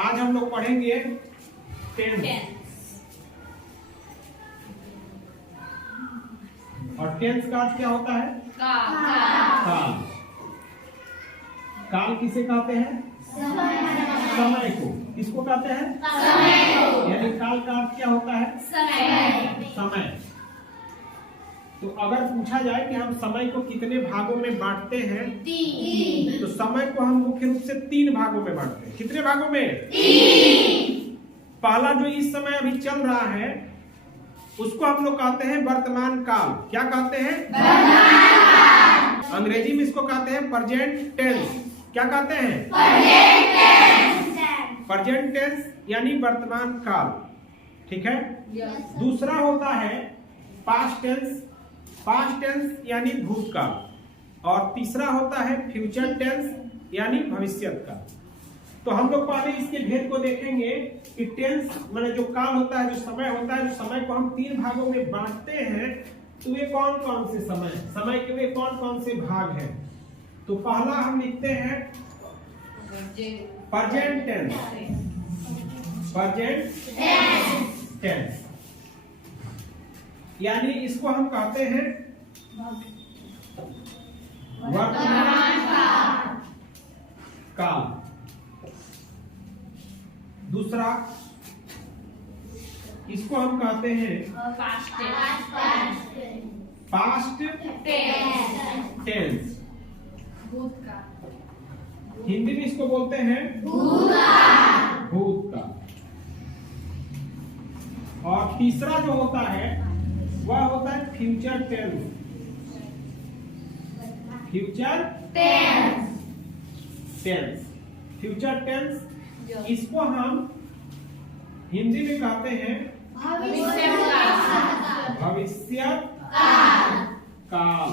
आज हम लोग पढ़ेंगे टेंस। और टेंस का अर्थ क्या होता है? काल। काल किसे कहते हैं? समय को। किसको कहते हैं? समय को। यानी काल का अर्थ क्या होता है? समय। तो अगर पूछा जाए कि हम समय को कितने भागों में बांटते हैं, तो समय को हम मुख्य रूप से 3 भागों में बांटते हैं। कितने भागों में? 3। पहला जो इस समय अभी चल रहा है उसको हम लोग कहते हैं वर्तमान काल। क्या कहते हैं? वर्तमान काल। अंग्रेजी में इसको कहते हैं प्रेजेंट टेंस। क्या कहते हैं? प्रेजेंट टेंस यानी वर्तमान काल। ठीक है। दूसरा होता है पास्ट टेंस। पास्ट टेंस यानी भूतकाल। और तीसरा होता है फ्यूचर टेंस यानी भविष्यत काल। तो हम लोग पहले इसके भेद को देखेंगे कि टेंस माने जो काल होता है, जो समय होता है, जो समय को हम 3 भागों में बांटते हैं, तो वे कौन कौन से समय के वे कौन कौन से भाग हैं। तो पहला हम लिखते हैं प्रेजेंट टेंस। प्रेजेंट टेंस यानी इसको हम कहते हैं वर्तमान काल। दूसरा इसको हम कहते हैं पास्ट टेंस। हिंदी में इसको बोलते हैं भूतकाल। और तीसरा जो होता है वह होता है future tense. Future tense. Future tense इसको हम हिंदी में कहते हैं भविष्य काल।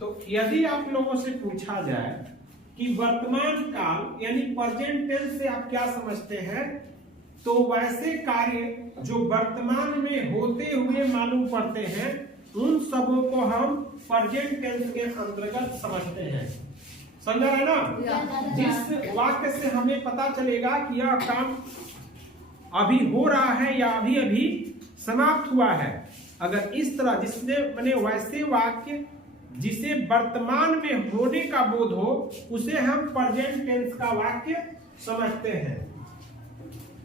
तो यदि आप लोगों से पूछा जाए कि वर्तमान काल यानी प्रेजेंट टेंस से आप क्या समझते हैं, तो वैसे कार्य जो वर्तमान में होते हुए मालूम पड़ते हैं उन सबों को हम प्रेजेंट टेंस के अंतर्गत समझते हैं। समझा है ना? जिस वाक्य से हमें पता चलेगा कि यह काम अभी हो रहा है या अभी अभी समाप्त हुआ है, अगर इस तरह जिसने माने वैसे वाक्य जिसे वर्तमान में होने का बोध हो, उसे हम प्रेजेंट टेंस का वाक्य समझते हैं।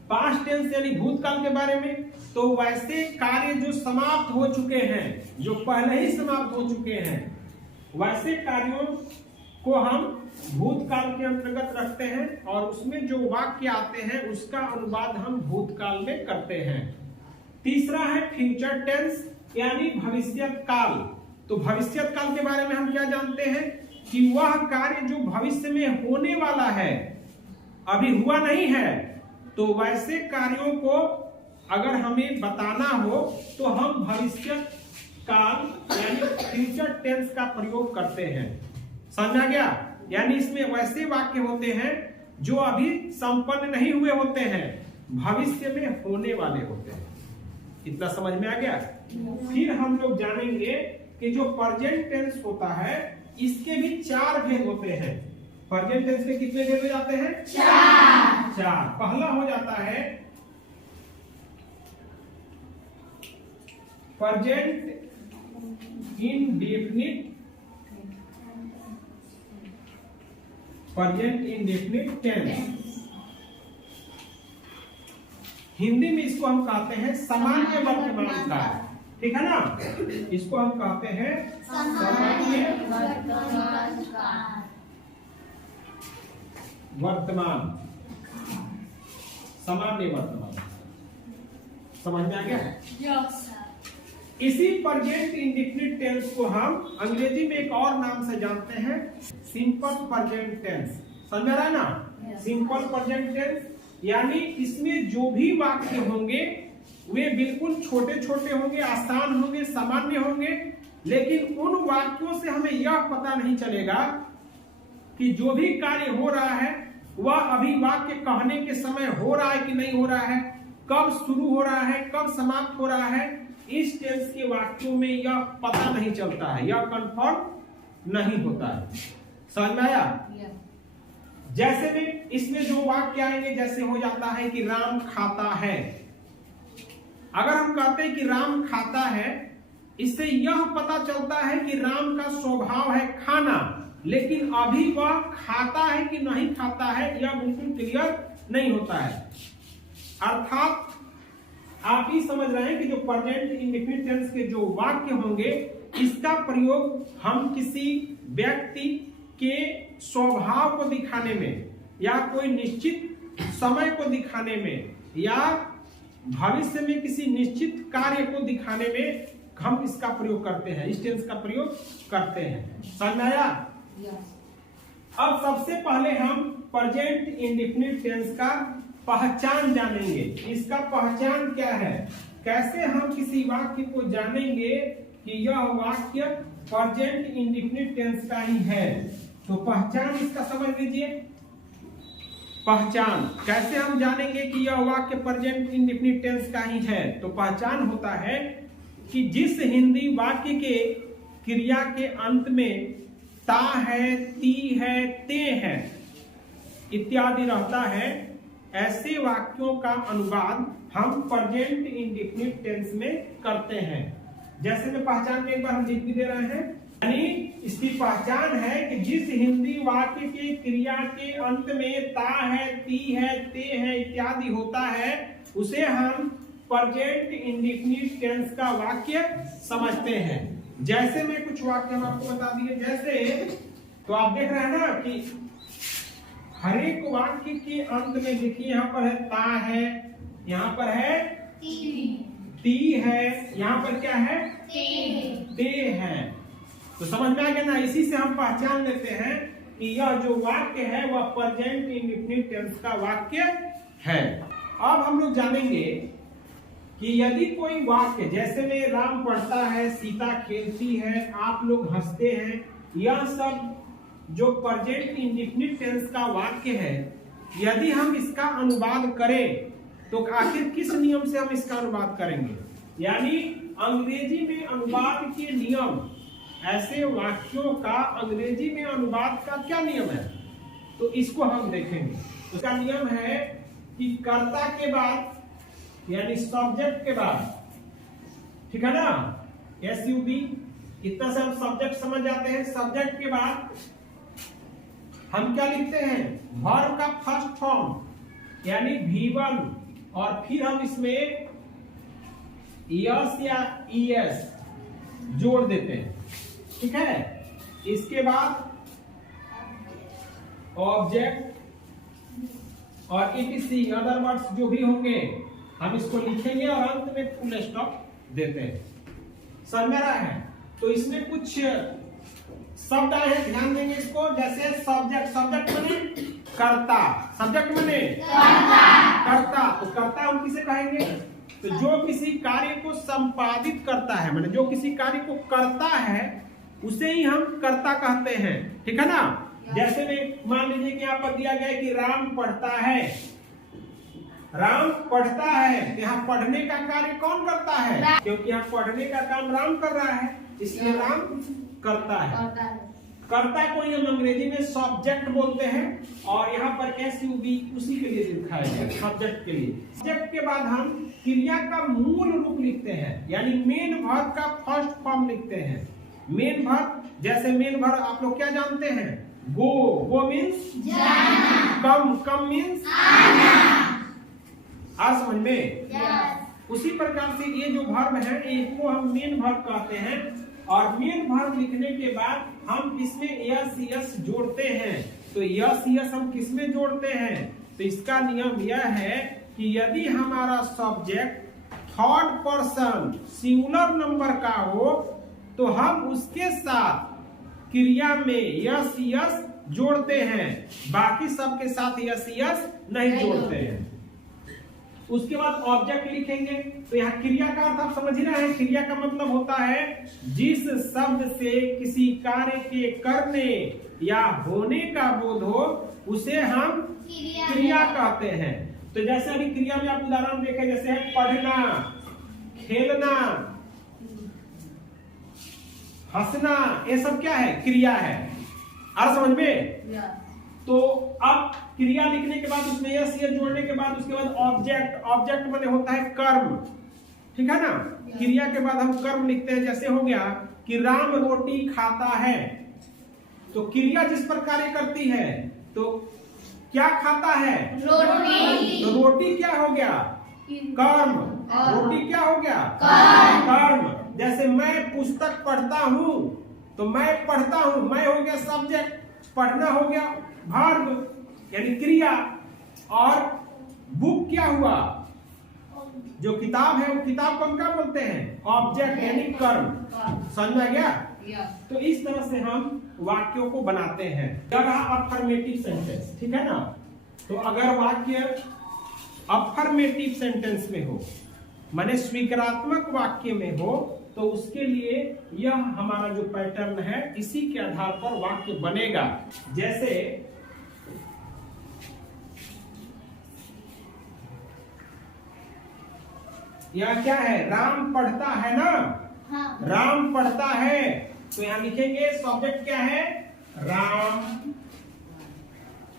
पास्ट टेंस यानी भूतकाल के बारे में, तो वैसे कार्य जो समाप्त हो चुके हैं, जो पहले ही समाप्त हो चुके हैं, वैसे कार्यों को हम भूतकाल के अंतर्गत रखते हैं और उसमें जो वाक्य आते हैं उसका अनुवाद हम भूतकाल में करते हैं। तीसरा है फ्यूचर टेंस यानी भविष्यत काल। तो भविष्यत काल के बारे में हम क्या जानते हैं कि वह कार्य जो भविष्य में होने वाला है, अभी हुआ नहीं है, तो वैसे कार्यों को अगर हमें बताना हो तो हम भविष्यत काल यानी फ्यूचर टेंस का प्रयोग करते हैं। समझा गया? यानी इसमें वैसे वाक्य होते हैं जो अभी संपन्न नहीं हुए होते हैं, भविष्य में होने वाले होते हैं। इतना समझ में आ गया? फिर हम लोग जानेंगे कि जो प्रेजेंट टेंस होता है इसके भी 4 भेद होते हैं। प्रेजेंट टेंस के कितने भेद हो जाते हैं? 4। पहला हो जाता है present indefinite. Present indefinite tense Hindi में इसको हम कहते हैं सामान्य वर्तमान काल। ठीक है ना? इसको हम कहते हैं सामान्य वर्तमान। सामान्य वर्तमान। समझ में आ गया? इसी प्रेजेंट इंडेफिनिट टेंस को हम अंग्रेजी में एक और नाम से जानते हैं, सिंपल प्रेजेंट टेंस। समझ रहा है ना? सिंपल प्रेजेंट टेंस यानी इसमें जो भी वाक्य होंगे वे बिल्कुल छोटे छोटे होंगे, आसान होंगे, सामान्य होंगे, लेकिन उन वाक्यों से हमें यह पता नहीं चलेगा कि जो भी कार्य हो रहा है वह अभी वाक्य कहने के समय हो रहा है कि नहीं हो रहा है, कब शुरू हो रहा है, कब समाप्त हो रहा है। इस टेंस के वाक्यों में यह पता नहीं चलता है, यह कंफर्म नहीं होता है। समझ में आया? जैसे में इसमें जो वाक्य आएंगे, जैसे हो जाता है कि राम खाता है। अगर हम कहते हैं कि राम खाता है, इससे यह पता चलता है कि राम का स्वभाव है खाना, लेकिन अभी वह खाता है कि नहीं खाता है यह बिल्कुल क्लियर नहीं होता है। अर्थात आप ही समझ रहे हैं कि जो प्रेजेंट इंडेफिनिट टेंस के जो वाक्य होंगे, इसका प्रयोग हम किसी व्यक्ति के स्वभाव को दिखाने में, या कोई निश्चित समय को दिखाने में, या भविष्य में किसी निश्चित कार्य को दिखाने में हम इसका प्रयोग करते हैं, इस टेंस का प्रयोग करते हैं। समझ में आया? अब सबसे पहले हम प्रेजेंट इंडेफिनिट टेंस का पहचान जानेंगे। इसका पहचान क्या है, कैसे हम किसी वाक्य को जानेंगे कि यह वाक्य प्रेजेंट इंडेफिनिट टेंस का ही है। तो पहचान इसका समझ लीजिए। पहचान कैसे हम जानेंगे कि यह वाक्य प्रेजेंट इंडेफिनिट टेंस का ही है? तो पहचान होता है कि जिस हिंदी वाक्य के क्रिया के अंत में ता है, ती है, ते है इत्यादि रहता है, ऐसे वाक्यों का अनुवाद हम प्रेजेंट इंडेफिनिट टेंस में करते हैं। जैसे में पहचान में एक बार हम लिख भी दे रहे हैं, यानी इसकी पहचान है कि जिस हिंदी वाक्य के क्रिया के अंत में ता है, ती है, ते है इत्यादि होता है, उसे हम प्रेजेंट इंडेफिनिट टेंस का वाक्य समझते हैं। जैसे में कुछ वाक्य हम आपको बता दिए, जैसे तो आप देख रहे हैं ना कि हर एक वाक्य के अंत में देखिए, यहाँ पर है ता है, यहाँ पर है ती है, यहाँ पर क्या है ते है। तो समझ में आ गया ना? इसी से हम पहचान लेते हैं कि यह जो वाक्य है वह प्रेजेंट इंडेफिनिट टेंस का वाक्य है। अब हम लोग जानेंगे कि यदि कोई वाक्य, जैसे में राम पढ़ता है, सीता खेलती है, आप लोग हंसते हैं, यह सब जो प्रेजेंट इंडेफिनिट टेंस का वाक्य है, यदि हम इसका अनुवाद करें तो आखिर किस नियम से हम इसका अनुवाद करेंगे? यानी अंग्रेजी में अनुवाद के नियम, ऐसे वाक्यों का अंग्रेजी में अनुवाद का क्या नियम है, तो इसको हम देखेंगे। उसका नियम है कि कर्ता के बाद यानी सब्जेक्ट के बाद, ठीक है ना, SUB, इतना से हम सब्जेक्ट समझ जाते हैं। सब्जेक्ट के बाद हम क्या लिखते हैं? वर्ब का फर्स्ट फॉर्म यानी V1, और फिर हम इसमें यस या ES जोड़ देते हैं, ठीक है। इसके बाद ऑब्जेक्ट और ETC अदर वर्ड्स जो भी होंगे हम इसको लिखेंगे और अंत में फुल स्टॉप देते हैं। समझ में आ रहा है? तो इसमें कुछ शब्द आए हैं, ध्यान देंगे इसको। जैसे सब्जेक्ट, सब्जेक्ट माने कर्ता, सब्जेक्ट माने कर्ता। तो कर्ता हम किसे कहेंगे? तो जो किसी कार्य को संपादित करता है, माने जो किसी कार्य को करता है उसे ही हम कर्ता कहते हैं, ठीक है ना। जैसे में मान लीजिए कि यहाँ पर दिया गया है कि राम पढ़ता है, राम पढ़ता है, यहाँ पढ़ने का कार्य कौन करता है? क्योंकि यहाँ पढ़ने का काम राम कर रहा है, इसलिए राम करता है। कर्ता को हम अंग्रेजी में सब्जेक्ट बोलते हैं, और यहाँ पर SUB उसी के लिए लिखा है, सब्जेक्ट के लिए। सब्जेक्ट के बाद हम क्रिया का मूल रूप लिखते हैं, यानी मेन वर्ब का फर्स्ट फॉर्म लिखते हैं। मेन वर्ब, जैसे मेन वर्ब आप लोग क्या जानते हैं? गो, गो मीन्स जाना, कम, कम मीन्स आना। आ समझ में? उसी प्रकार से ये जो वर्ब है इसको हम मेन वर्ब कहते हैं, और मेन वर्ब लिखने के बाद हम इसमें यस जोड़ते हैं। तो यस हम किसमें जोड़ते हैं? तो इसका नियम यह है कि यदि हमारा subject third person singular number का हो तो हम उसके साथ क्रिया में यस जोड़ते हैं, बाकी सबके साथ यस नहीं जोड़ते हैं। उसके बाद ऑब्जेक्ट लिखेंगे। तो यहाँ क्रिया का अर्थ आप समझ ही रहे हैं। क्रिया का मतलब होता है जिस शब्द से किसी कार्य के करने या होने का बोध हो उसे हम क्रिया कहते हैं। तो जैसे अभी क्रिया में आप उदाहरण देखें, जैसे है पढ़ना, खेलना, हंसना, ये सब क्या है? क्रिया है। और समझ में? तो अब क्रिया लिखने के बाद उसमें यस यस जोड़ने के बाद उसके बाद ऑब्जेक्ट, ऑब्जेक्ट माने होता है कर्म, ठीक है ना। क्रिया के बाद हम कर्म लिखते हैं, जैसे हो गया कि राम रोटी खाता है, तो क्रिया जिस पर कार्य करती है तो क्या खाता है, रोटी। तो रोटी क्या हो गया, कर्म, रोटी क्या हो गया, कर्म। जैसे मैं पुस्तक पढ़ता हूं, तो मैं पढ़ता हूं, मैं हो गया सब्जेक्ट, पढ़ना हो गया वर्ब यानी क्रिया, और बुक क्या हुआ, जो किताब है वो किताब को हम क्या बोलते हैं, ऑब्जेक्ट यानी कर्म। समझ में आ गया। तो इस तरह से हम वाक्यों को बनाते हैं। यह रहा अफर्मेटिव सेंटेंस, ठीक है ना। तो अगर वाक्य अफर्मेटिव सेंटेंस में हो, माने स्वीकारात्मक वाक्य में हो, तो उसके लिए यह हमारा जो पैटर्न है इसी के आधार पर वाक्य बनेगा। जैसे यह क्या है, राम पढ़ता है ना, हाँ। राम पढ़ता है, तो यहां लिखेंगे सब्जेक्ट क्या है, राम,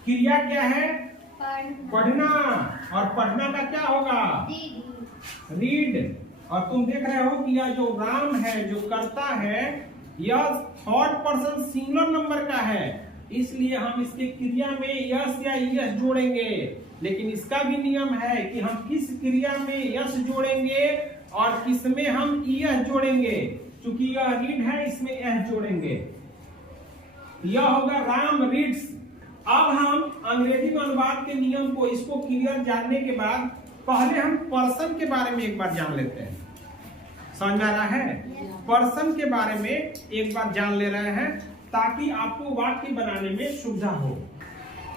क्रिया क्या है, पढ़ना, और पढ़ना का क्या होगा, रीड। और तुम देख रहे हो कि यह जो राम है जो करता है, यह थर्ड पर्सन सिंगुलर नंबर का है, इसलिए हम इसके क्रिया में यस या यस जोड़ेंगे। लेकिन इसका भी नियम है कि हम किस क्रिया में यस जोड़ेंगे और किस में हम यस जोड़ेंगे। चूंकि यह रीड है, इसमें यस जोड़ेंगे, यह होगा राम रीड्स। अब हम अंग्रेजी में अनुवाद के नियम को, इसको क्लियर जानने के बाद पहले हम पर्सन के बारे में एक बार जान लेते हैं। समझ में आ रहा है, पर्सन के बारे में एक बार जान ले रहे हैं ताकि आपको वाक्य बनाने में सुविधा हो।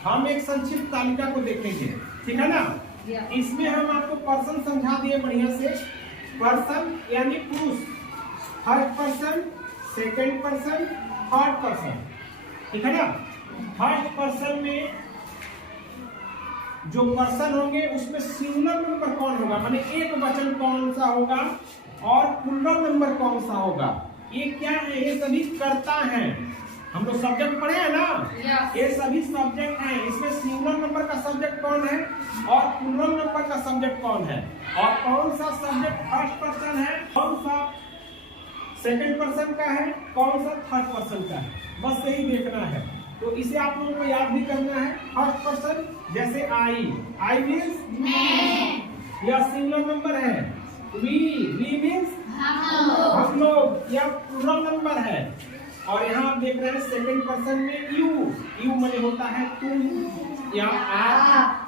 हम एक संक्षिप्त तालिका को देखेंगे, ठीक है ना। इसमें हम आपको पर्सन समझा दिए बढ़िया से। पर्सन यानी पुरुष, first person, second person, third person, ठीक है ना। फर्स्ट पर्सन में जो पर्सन होंगे उसमें सिंगुलर नंबर कौन होगा, माने एक वचन कौन सा होगा और प्लूरल नंबर कौन सा होगा। ये क्या है, ये सभी कर्ता हैं। हम लोग सब्जेक्ट पढ़े हैं ना, ये सभी सब्जेक्ट हैं। इसमें सिंगुलर नंबर का सब्जेक्ट कौन है और प्लूरल नंबर का सब्जेक्ट कौन है, और कौन सा सब्जेक्ट फर्स्ट पर्सन है, कौन सा सेकंड पर्सन का है, कौन सा थर्ड पर्सन का है, बस यही देखना है। तो इसे आप लोगों को याद भी करना है। फर्स्ट पर्सन जैसे आई, आई मीन्स यह सिंगुलर नंबर है, वी मीन्स हम लोग, यह प्लूरल नंबर है। और यहाँ आप देख रहे हैं सेकंड पर्सन में यू, यू माने होता है तुम या आप।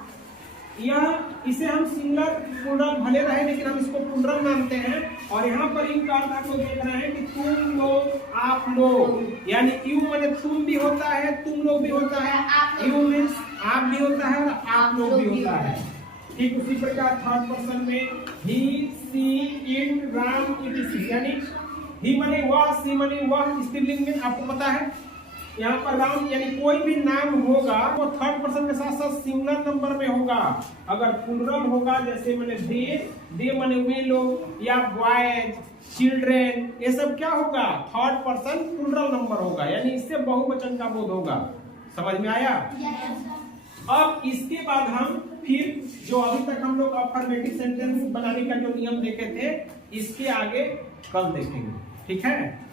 यह इसे हम सिंगुलर प्लूरल भले रहे लेकिन हम इसको प्लूरल मानते हैं। और यहाँ पर इन का अर्थ को देख रहे हैं कि तुम लोग, आप लोग, यानी यू माने तुम भी होता है, तुम लोग भी होता है, यू मीन्स आप भी होता है और आप लोग भी होता है। ठीक उसी प्रकार थर्ड पर्सन में ही, सी, इट, राम, इट, यानी ही माने वह, सी माने वह, स्त्रीलिंग में आपको पता है। यहाँ पर राम यानी कोई भी नाम होगा वो थर्ड पर्सन के साथ साथ सिंगुलर नंबर में होगा। अगर प्लूरल होगा जैसे माने दे माने वे लोग, या बॉयज, चिल्ड्रेन, ये सब क्या होगा, थर्ड पर्सन प्लूरल नंबर होगा, यानी इससे बहुवचन का बोध होगा। समझ में आया। अब इसके बाद हम फिर जो अभी तक हम लोग अफर्मेटिव सेंटेंस बनाने का जो नियम देखे थे, इसके आगे कल देखेंगे, ठीक है।